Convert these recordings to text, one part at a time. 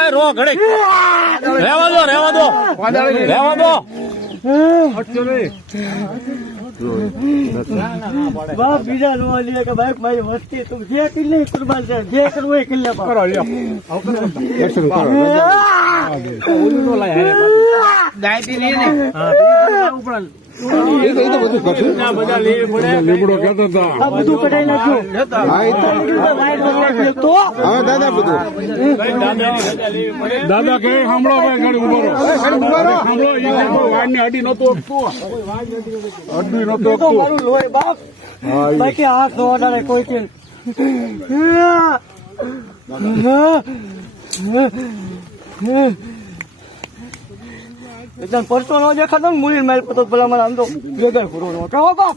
એ row ઘડીક. રહેવા દો રહેવા દો. રહેવા દો. બાપ બીજા નો લે કે ભાઈ મારી વસ્તી તું જે કિલ્લે લે કુરબાન છે. જે કરવું એ કરી લીમડો કહેતા હતા. આ બધું કઢાઈ નાખ્યું. વાઈટ વસ્તુ તો દાદા કે સાંભળો ભાઈ ગાડી ઊભો સાંભળો. એ લોકો અડી નતો અડી નતો મારું લોહી બાપ. બાકી હાથ નો અડાડે કોઈ છે એકદમ પરસો નો દેખાતો ને મુલી મારી પતો પેલા મને આમ તો ભેગા પૂરો નો કહો બાપ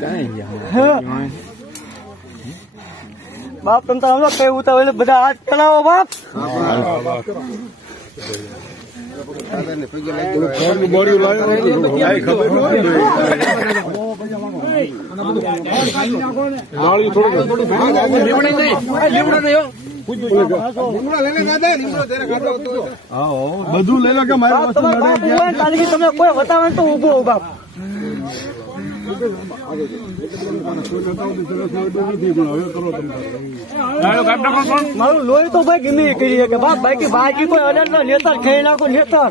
તમ બાપ તમે તો એટલે કઈ ઉતાવળ બધા હાથ ચલાવો બાપ થોડી બધું લઈ લો કે મારી તમે કોઈ બતાવે તો હો બાપ મારું લોહી તો ભાઈ ગમી કહીએ કે બાપ, બાકી બાકી કોઈ અડર નો નેતર ખાઈ નાખો નેતર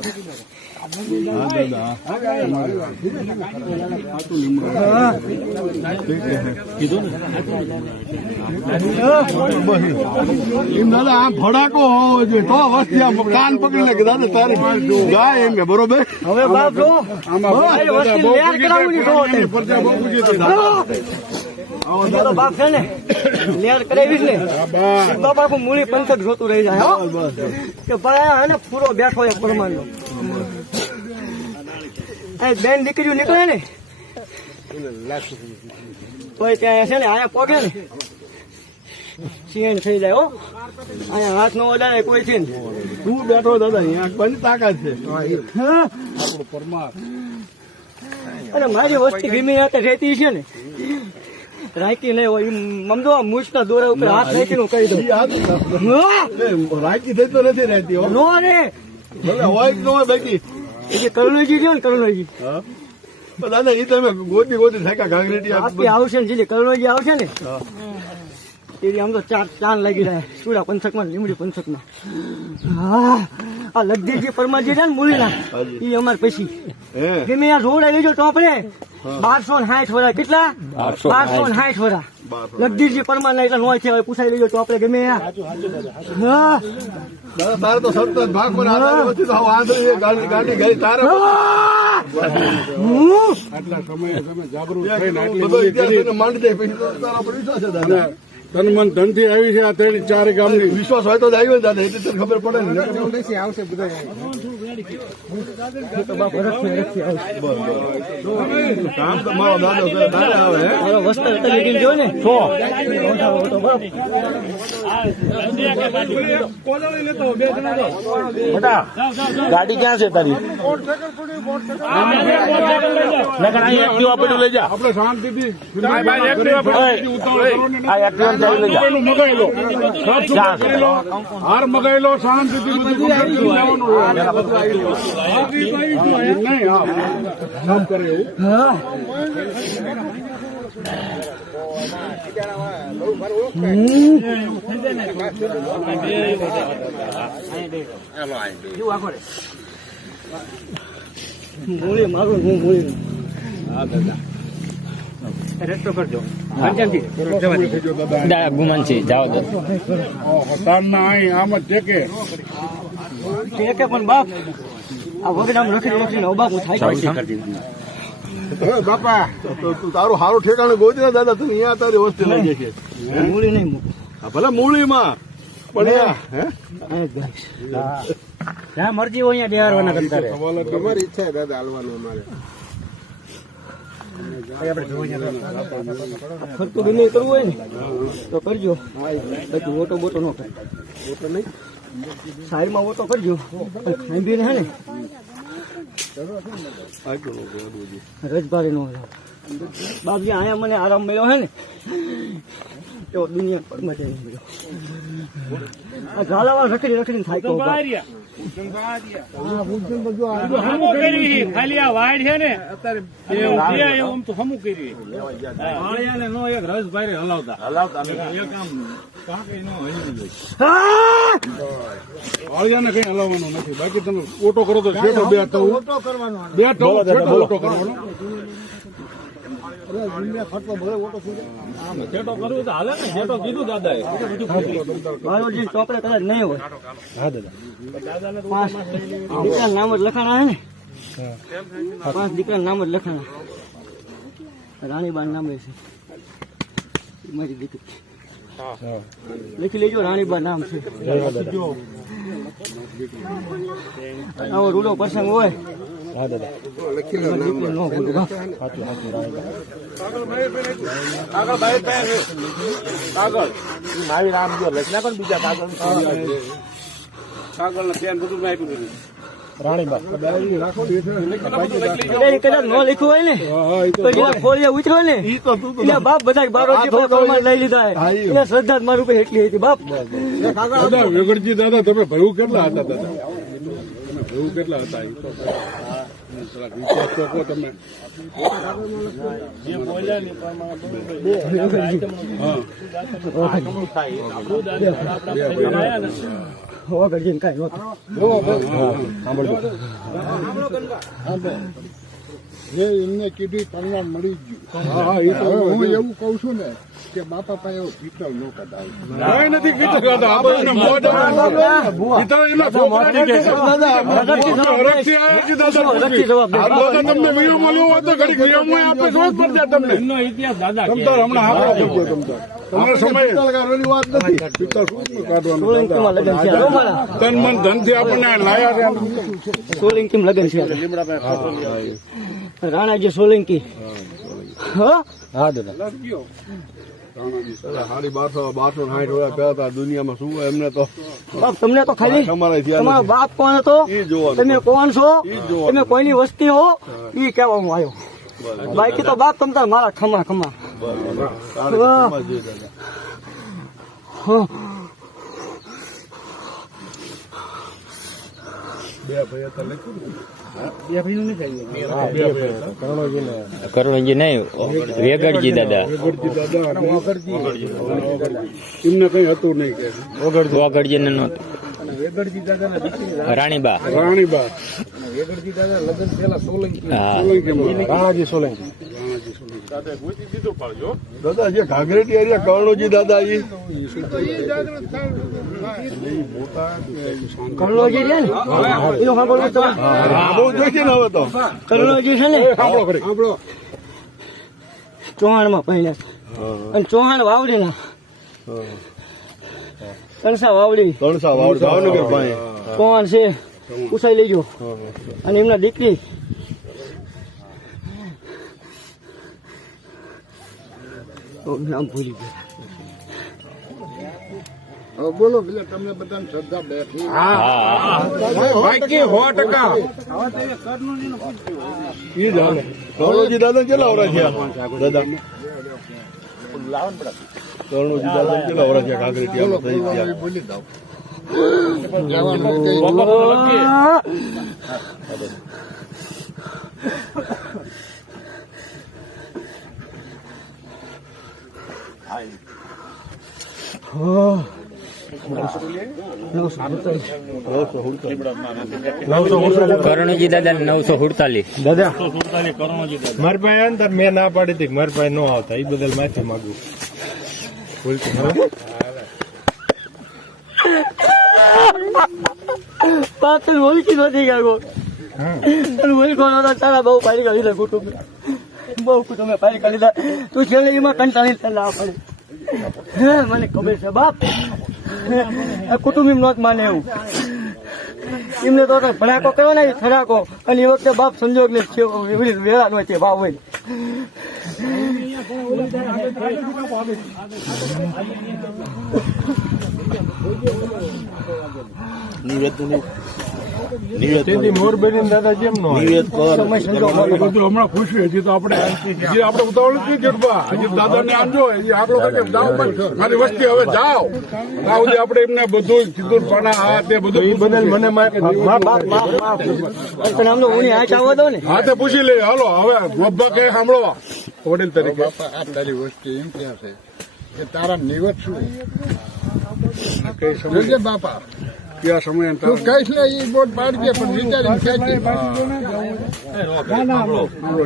દાદા આ ભડાકો હોવો જોઈએ તો વસ્તી કાન પકડીને કે દાદા તારી ગાય એમ બરોબર હવે બાપ છો. એ ને લેર કરાવીશ ને બાપુ મૂળી પંથક જોતું રહી જાય કે ભાઈ હે પૂરો બેઠો એક પરમાનો આ બેન દીકરીઓ નીકળે ને? કોઈ ત્યાં છે ને આયા પોગે ને. સિંહ થઈ જાય હો. અહીંયા હાથ નો ઓલાય કોઈ છે ને તું બેઠો દાદા અહીંયા બની તાકાત છે. અને મારી વસ્તી ગીમી હાથે રહેતી છે ને. રાખી નહીં હોય મમદો મૂછના દોરા ઉપર હાથ રાખીને કહી દઉં! એ થઈ તો નથી રહેતી. નો રે. ભલે હોય કે ન હોય બાકી એ જે કરુણજી રહ્યો ને કરુણજી દાદા ઈ તમે ગોતી ગોતી થાક્યા ઘાઘરેટી આવશે ને જે કરુણજી આવશે ને એની આમ તો ચાર ચાંદ લાગી રહ્યા. સુડા પંથકમાં લીમડી પંથકમાં. હા આ લગદીજી પરમાજી છે ને મૂળીના એ અમાર પછી. ગમે આ રોડ લેજો તો આપણે બારસો ને સાઠ વરા. કેટલા? બારસો ને સાઠ વરા. લગદીજી પરમાર ના એટલા નોય છે હવે પૂછાઈ લેજો તો આપણે ગમે હા તારે તો સતત ભાગ પર આધાર તો વાંધો નહીં. ગાડી ગાડી ગઈ તારે હું આટલા સમયે તમે જાગૃત થઈને બધો ઇતિહાસ એને માંડી દે પછી તારા પર વિશ્વાસ છે દાદા તન મન ધનથી આવી છે આ ત્રણ ચાર ગામની વિશ્વાસ હોય તો જ આવ્યો દાદા એટલે તને ખબર પડે ને આવશે તો ગાડી ક્યાં છે તારી લઈ જા આપણે શાંતિથી હાર મગાયેલો શાંતિથી બધું complete કરી લેવાનું હોય. નહીં હા સાફ કરે એવું મૂળી મારું હું મૂળી ગુમાન છે જાવ દો તારના અહીં આમ જ ટેકે કે પણ બાપ આ વગડામ રખડી રખી રખીને હું થાય બાપા તો- તારું સારું ઠેકાણું ગોતી ને દાદા તું અહીંયા તારી વસ્તી લઈ જશે મૂળી નહીં ભલે મૂળીમાં પણ મરજી હોય અહીંયા બેહારવાના કરતા તમારી ઈચ્છા છે દાદા હાલવાનું અમારે. ખર્ચું બી નહીં કરવું હોય ને તો કરજો. બધું ઓટો બોટો નો કરે ઓટો નહીં? સાઈડમાં ઓટો કરજો. ખાંભીને હે ને? રજભારી નો બાપજી અહીંયા મને આરામ મળ્યો હે ને એવો દુનિયા પર મજા નહીં મળ્યો આ ઝાલાવાળ રખડી રખડીને થાય કરી ખાલી આ વાડ છે ને અત્યારે એવું છે એવું આમ તો હમું કરી વાળિયાને નો એક રસભાઈ હલાવતા. હલાવતા એક આમ કાંકરી નો હલી જાય વાળિયાને કઈ હલાવવાનું નથી. બાકી તમે ઓટો કરો તો છેટો બે થવું બે છેટો ઓટો કરવાનો. જેટો કરવું તો નહીં હોય દીકરા નામ જ લખાણા હે ને પાંચ દીકરા નામ જ લખાણા રાણીબા નામ છે મારી દીકરી લખી લેજો રાણીબા નામ છે આવો રૂડો પ્રસંગ હોય બાપ. કાગળ પ્રમાણ લઈ લીધા હે. શ્રદ્ધા મારું કઈ એટલી હતી બાપ દાદા વેગડજી દાદા તમે ભયું કેટલા હતા દાદા કેટલા હતા જે એમને કીધું તમને મળી ગયું હા એ હું એવું કઉ છું ને કે બાપા પાસે એવો પીતળ નો નથી દાદા દાદા દાદા તમને મળ્યો તો ઘડીક પડશે તમને. ઇતિહાસ દાદા હમણાં તમારો સમય કાઢવાની વાત નથી. શું કાઢવાનું તન મન ધનથી આપણને લાયા છે લગન છે રાણાજી સોલંકી હા સાડી બારસો બારસો સાઠ વર્ષ પહેલા દુનિયામાં શું હોય? એમને તો તમને તો ખાલી તમારા બાપ કોણ હતો. તમે કોણ છો? તમે કોઈની વસ્તી હો? એ કહેવા હું આવ્યો. બાકી તો બાપ તમતા મારા ખમા ખમા. બે ભાઈ લખ્યું? કરુણજી નહીં વેગડજી દાદા. દાદા એમને કઈ હતું નહીં વગડજી ને નહોતું રાણીબા. રાણીબા. હા. રાણાજી સોલંકી. દાદા જે ઘાઘરેટી એરિયા કર્ણોજી દાદા ઈ. કરુણાજી છે ને? ને હવે તો. કરુણાજી છે ને? સાંભળો ખરી. ચૌહાણમાં અને ચૌહાણ વાવડીના તણસા વાવડી. તણસા વાવ ભાવનગર ભાઈ ચૌહાણ છે. પૂછાઈ લેજો. અને એમના દીકરી. નામ ભૂલી ગયા બોલો એટલે તમને બધાને શ્રદ્ધા બેઠી. બાકી સો ટકા? ઈ જ હાલે. કર્ણોજી દાદા કેટલા વરા છે દાદા. કર્ણોજી દાદા કેટલા વરા છે ગયા. બોલી દઉં આ! હા. નવસો સુડતાલીસ. કરુણજી દાદા નવસો સુડતાલીસ. મારી પાસે અંદર મેં ના પાડી હતી કે મારી પાસે ન આવતા એ બદલ માફી માંગુ. ઓળખી નથી ગયા તને ઓળખો તારા બહુ પાડી કાઢી કુટુંબ. બહુ તમે પાડી કરી દે તું છેલ્લે એમાં કંટાળી તને પડે મને ખબર છે, બાપ. કુટુંબ એમ નોત માને એવું. એમને તો ભડાકો કર્યો ને થડાકો. અને એ વખતે બાપ સંજોગ ને એવી વેળા નો છે ભાવ હોય. તેથી મોરબેરી ને દાદા કેમ નો આવ્યા? સમય સંજોગો એ બધું હમણાં ખુશી હજી તો આપણે હજી આપણે ઉતાવળ નથી કેટલા હજી દાદા ને આંજો હજી આટલો કરી જાઓ પણ મારી વસ્તી હવે જાઓ ત્યાં સુધી આપણે એમને બધું સિંદૂર પાના આ તે બધું બદલ મને માફ માફ માફ માફ માફ પણ આમનો ઊની આંચ આવવા દો ને હા તે પૂછી લઈએ હાલો હવે ગોબ્બા કઈ સાંભળો વડીલ તરીકે આ તારી વસ્તી એમ ક્યાં છે કે તારા નિવત શું બાપા કયા સમય તું કહીશ ને એ બોટ પાડજે પણ વિચારી ખેંચી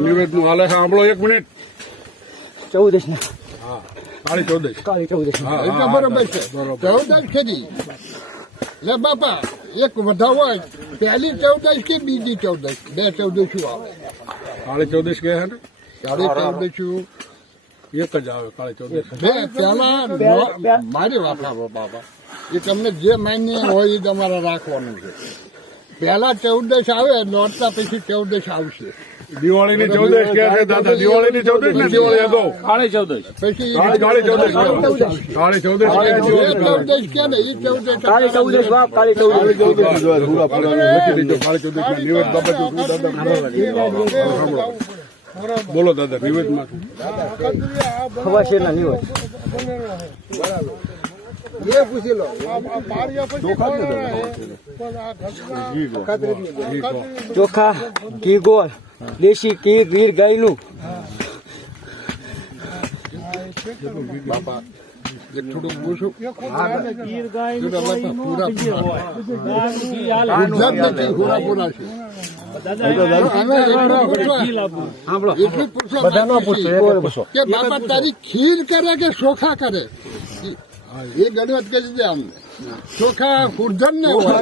નિવેદનું હાલે સાંભળો એક મિનિટ. ચૌદશ હા કાળી ચૌદશ. કાળી ચૌદશ હા એ બરોબર છે. ચૌદશ ખેતી લે બાપા એક વધાવો હોય પહેલી ચૌદશ કે બીજી ચૌદશ? બે ચૌદશું આવે. કાળી ચૌદશ કે છે ને? કાળી ચૌદશું. એક જ આવે કાળી ચૌદશ બે મારી વાત સાંભળો બાપા એ તમને જે માન્ય હોય એ તમારે રાખવાનું છે પહેલા ચૌદશ આવે નોરતા પછી ચૌદશ આવશે દિવાળી ની ચૌદશ કે છે દાદા દિવાળી ની ચૌદશ ને દિવાળી અગાઉ કાળી ચૌદશ પછી કાળી કાળી ચૌદશ. કાળી ચૌદશ ચૌદશ કે ને એ ચૌદશ કાળી ચૌદશ બાપ કાળી ચૌદશ લખી દીધો કાળી ચૌદશ નિવેદ બાબત દાદા બોલો દાદા શેરના નિવત ચોખા ઘી ગોળ દેશી ઘી ગીર ગાયનું બાપા એક થોડુંક પૂછું? પૂરા પૂરા. છે. એટલું કે બાપા તારી ખીર કરે કે ચોખા કરે? એ ગણવત કરી દે અમને ચોખા હુરધન ને હોય.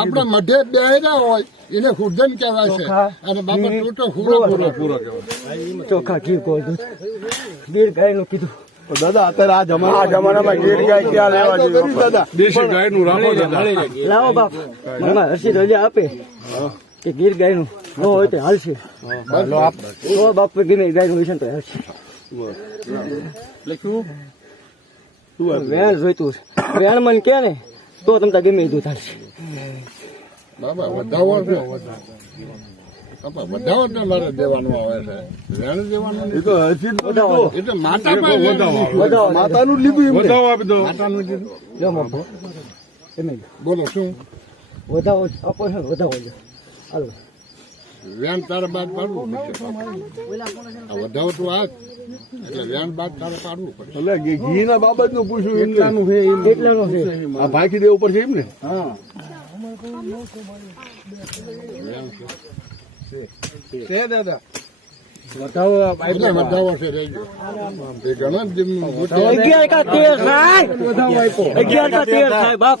આપડે મઢે બેહરા હોય એને હુર્જન કહેવાય છે. અને બાપા ટૂટો હુરો પૂરો. પૂરો કહેવાય. ચોખા ઘી ગોળ દૂધ. ગીર ગાયનું કીધું. દાદા અત્યારે આ જમાના આ જમાનામાં ગીર ગાય ક્યાં લેવા જોઈએ દાદા. દેશી ગાયનું રાખો દાદા. લાવો બાપ. મને હર્ષિત રજા આપે. કે ગીર ગાયનું ન હોય તો હાલશે. બાપ ગમે ગાયનું વિશે તો હાલશે. વેણ જોઈતું છે. વેણ મને કે ને તો તમતા ગમે દૂધ હાલશે બાબા વધાવો છે? વધાવો તો મારે દેવાનું આવે છે. વેણ દેવાનું એ તો હજી એ તો માતા પાસે વધાવો વધાવો માતાનું લીધું વધાવો આપી દો. માતાનું કીધું જો બાપુ એમ જ. બોલો શું? વધાવો આપો છે વધાવો હાલો. વેણ તારે બાદ પાડવું પડશે આ વધાવો તું આ. એટલે વેણ બાદ તારે પાડવું પડશે. એટલે ઘી- ઘીના બાબતનું પૂછ્યું એમને. કેટલાનું છે આ ભાખી દેવું પડશે એમ ને હા દાદા. છે અગિયાર કા તેર થાય અગિયાર કા તેર થાય બાપ.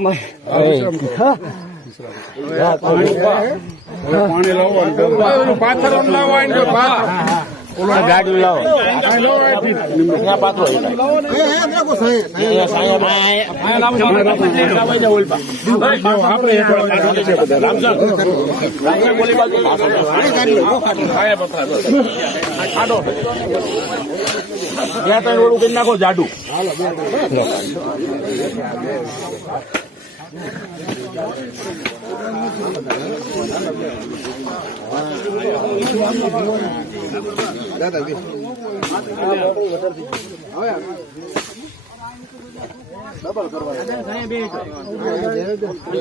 દૂધ હાલશે બાપ. ગમે એ દૂધ હાલશે ત્રણ એ કરી નાખો હા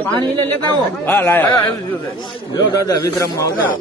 પાણી ગાડું લાવો હા લાયા. દાદા વિક્રમમાં આવતા